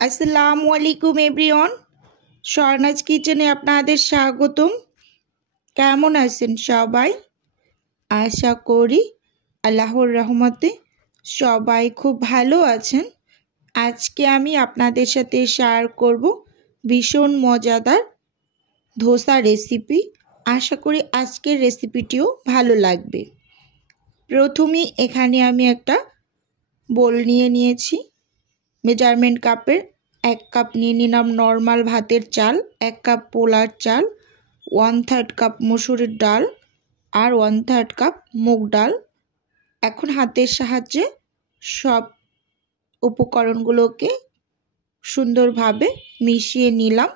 আসসালামু আলাইকুম এভরিওয়ান, স্বর্ণাজ কিচেনে আপনাদের স্বাগতম। কেমন আছেন সবাই? আশা করি আল্লাহর রহমতে সবাই খুব ভালো আছেন। আজকে আমি আপনাদের সাথে শেয়ার করব ভীষণ মজাদার ধোসা রেসিপি। আশা করি আজকের রেসিপিটিও ভালো লাগবে। প্রথমেই এখানে আমি একটা বোল নিয়েছি। মেজারমেন্ট কাপের 1 কাপ নিয়ে নিলাম নর্মাল ভাতের চাল, 1 কাপ পোলার চাল, 1/3 কাপ মসুরের ডাল আর 1/3 কাপ মুগ ডাল। এখন হাতের সাহায্যে সব উপকরণগুলোকে সুন্দরভাবে মিশিয়ে নিলাম।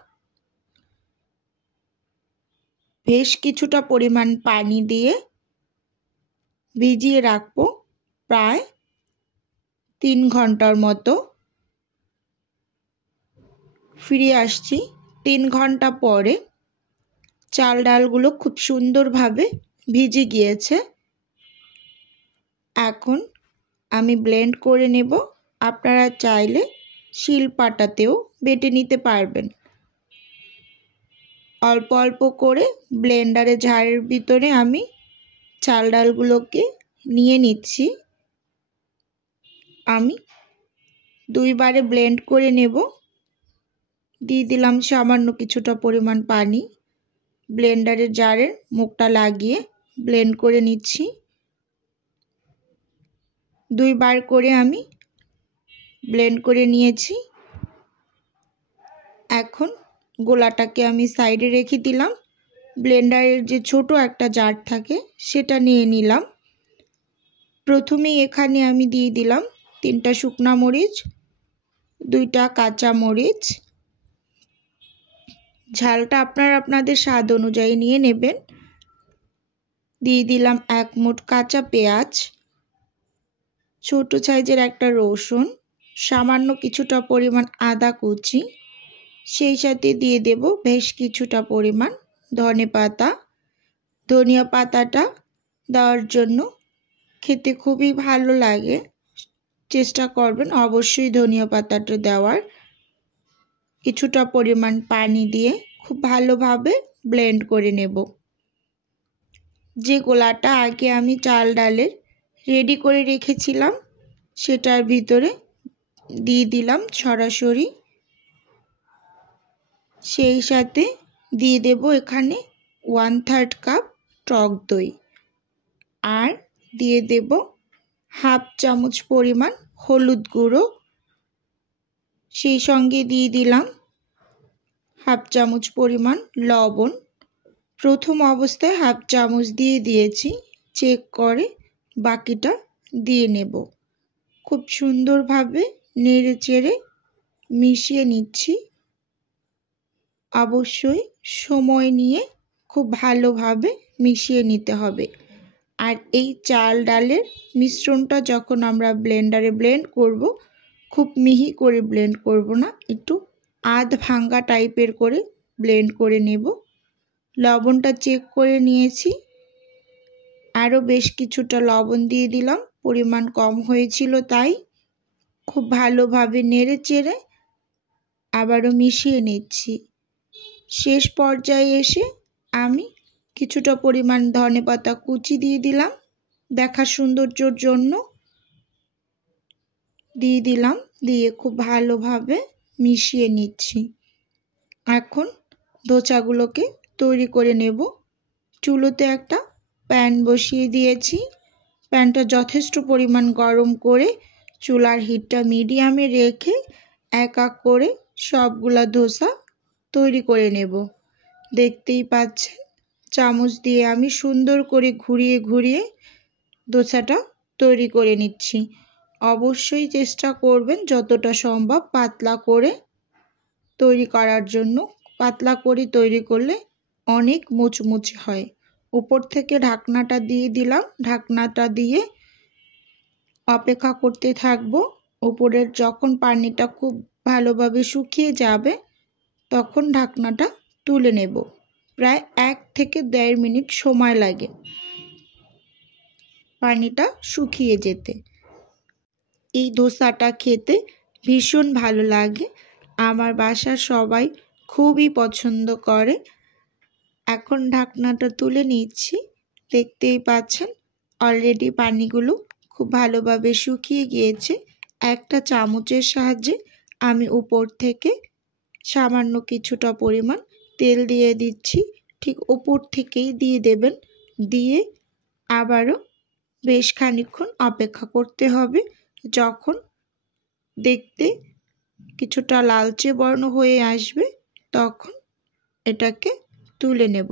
বেশ কিছুটা পরিমাণ পানি দিয়ে ভিজিয়ে রাখবো প্রায় 3 ঘন্টার মতো। ফিরে আসছি 3 ঘন্টা পরে। চাল ডালগুলো খুব সুন্দরভাবে ভিজে গিয়েছে। এখন আমি ব্লেন্ড করে নেব। আপনারা চাইলে শিলপাটাতেও বেটে নিতে পারবেন। অল্প অল্প করে ব্লেন্ডারে ঝাড়ের ভিতরে আমি চাল ডালগুলোকে নিয়ে নিচ্ছি। আমি 2 বারে ব্লেন্ড করে নেব। দিয়ে দিলাম সামান্য কিছুটা পরিমাণ পানি। ব্লেন্ডারের জারের মুখটা লাগিয়ে ব্লেন্ড করে নিচ্ছি। 2 বার করে আমি ব্লেন্ড করে নিয়েছি। এখন গোলাটাকে আমি সাইডে রেখে দিলাম। ব্লেন্ডারের যে ছোট একটা জার থাকে সেটা নিয়ে নিলাম। প্রথমেই এখানে আমি দিয়ে দিলাম 3টা শুকনা মরিচ, 2টা কাঁচা মরিচ। ঝালটা আপনাদের স্বাদ অনুযায়ী নিয়ে নেবেন। দিয়ে দিলাম 1 মুঠ কাঁচা পেঁয়াজ, ছোট সাইজের একটা রসুন, সামান্য কিছুটা পরিমাণ আদা কুচি, সেই সাথে দিয়ে দেব বেশ কিছুটা পরিমাণ ধনেপাতা। ধনিয়া পাতাটা দেওয়ার জন্য খেতে খুবই ভালো লাগে। চেষ্টা করবেন অবশ্যই ধনিয়া পাতাটা দেওয়ার। কিছুটা পরিমাণ পানি দিয়ে খুব ভালোভাবে ব্লেন্ড করে নেব। যে গোলাটা আগে আমি চাল ডালের রেডি করে রেখেছিলাম সেটার ভিতরে দিয়ে দিলাম সরাসরি। সেই সাথে দিয়ে দেব এখানে 1/3 কাপ টক দই আর দিয়ে দেব হাফ চামচ পরিমাণ হলুদ গুঁড়ো। সেই সঙ্গে দিয়ে দিলাম হাফ চামচ পরিমাণ লবণ। প্রথম অবস্থায় হাফ চামচ দিয়ে দিয়েছি, চেক করে বাকিটা দিয়ে নেব। খুব সুন্দরভাবে নেড়ে চেড়ে মিশিয়ে নিচ্ছি। অবশ্যই সময় নিয়ে খুব ভালোভাবে মিশিয়ে নিতে হবে। আর এই চাল ডালের মিশ্রণটা যখন আমরা ব্লেন্ডারে ব্লেন্ড করব, খুব মিহি করে ব্লেন্ড করব না, একটু আধ ভাঙ্গা টাইপের করে ব্লেন্ড করে নেব। লবণটা চেক করে নিয়েছি, আরও বেশ কিছুটা লবণ দিয়ে দিলাম, পরিমাণ কম হয়েছিল তাই। খুব ভালোভাবে নেড়ে চেড়ে আবারও মিশিয়ে নিচ্ছি। শেষ পর্যায়ে এসে আমি কিছুটা পরিমাণ ধনেপাতা কুচি দিয়ে দিলাম, দেখার সৌন্দর্যের জন্য দিয়ে দিলাম। দিয়ে খুব ভালোভাবে মিশিয়ে নিচ্ছি। এখন ধোসাগুলোকে তৈরি করে নেব। চুলোতে একটা প্যান বসিয়ে দিয়েছি। প্যানটা যথেষ্ট পরিমাণ গরম করে চুলার হিটটা মিডিয়ামে রেখে এক এক করে সবগুলা ধোসা তৈরি করে নেব। দেখতেই পাচ্ছেন চামচ দিয়ে আমি সুন্দর করে ঘুরিয়ে ঘুরিয়ে ধোসাটা তৈরি করে নিচ্ছি। অবশ্যই চেষ্টা করবেন যতটা সম্ভব পাতলা করে তৈরি করার জন্য। পাতলা করে তৈরি করলে অনেক মুচমুচে হয়। উপর থেকে ঢাকনাটা দিয়ে দিলাম। ঢাকনাটা দিয়ে অপেক্ষা করতে থাকবো। উপরের যখন পানিটা খুব ভালোভাবে শুকিয়ে যাবে তখন ঢাকনাটা তুলে নেব। প্রায় 1 থেকে 1.5 মিনিট সময় লাগে পানিটা শুকিয়ে যেতে। এই ধোসাটা খেতে ভীষণ ভালো লাগে। আমার বাসার সবাই খুবই পছন্দ করে। এখন ঢাকনাটা তুলে নিচ্ছি। দেখতেই পাচ্ছেন অলরেডি পানিগুলো খুব ভালোভাবে শুকিয়ে গিয়েছে। একটা চামচের সাহায্যে আমি উপর থেকে সামান্য কিছুটা পরিমাণ তেল দিয়ে দিচ্ছি। ঠিক উপর থেকেই দিয়ে দেবেন। দিয়ে আবারও বেশ খানিকক্ষণ অপেক্ষা করতে হবে। যখন দেখতে কিছুটা লালচে বর্ণ হয়ে আসবে তখন এটাকে তুলে নেব।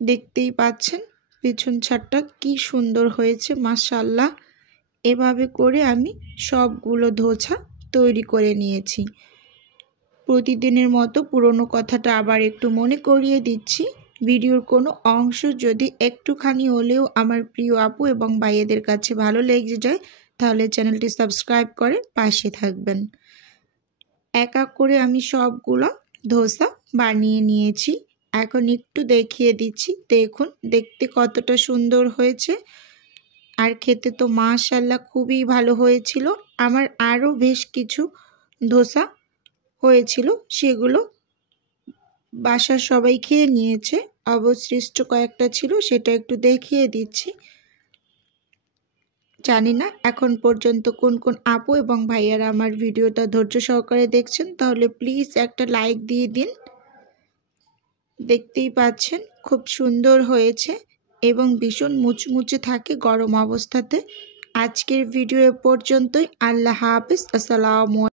দেখতেই পাচ্ছেন পিছন ছাড়টা কি সুন্দর হয়েছে, মাশাআল্লাহ। এভাবে করে আমি সবগুলো ধোসা তৈরি করে নিয়েছি। প্রতিদিনের মতো পুরনো কথাটা আবার একটু মনে করিয়ে দিচ্ছি। ভিডিওর কোনো অংশ যদি একটুখানি হলেও আমার প্রিয় আপু এবং ভাইয়েদের কাছে ভালো লেগে যায় তাহলে চ্যানেলটি সাবস্ক্রাইব করে পাশে থাকবেন। এক এক করে আমি সবগুলো ধোসা বানিয়ে নিয়েছি। এখন একটু দেখিয়ে দিচ্ছি। দেখুন দেখতে কতটা সুন্দর হয়েছে, আর খেতে তো মাশাআল্লাহ খুবই ভালো হয়েছিল। আমার আরও বেশ কিছু ধোসা হয়েছিল, সেগুলো বাসার সবাই খেয়ে নিয়েছে। অবশিষ্ট কয়েকটা ছিল, সেটা একটু দেখিয়ে দিচ্ছি। জানি না এখন পর্যন্ত কোন কোন আপু এবং ভাইয়ারা আমার ভিডিওটা ধৈর্য সহকারে দেখছেন, তাহলে প্লিজ একটা লাইক দিয়ে দিন। দেখতেই পাচ্ছেন খুব সুন্দর হয়েছে এবং ভীষণ মুচমুচে থাকে গরম অবস্থাতে। আজকের ভিডিও এ পর্যন্তই। আল্লাহ হাফেজ। আসসালামু আলাইকুম।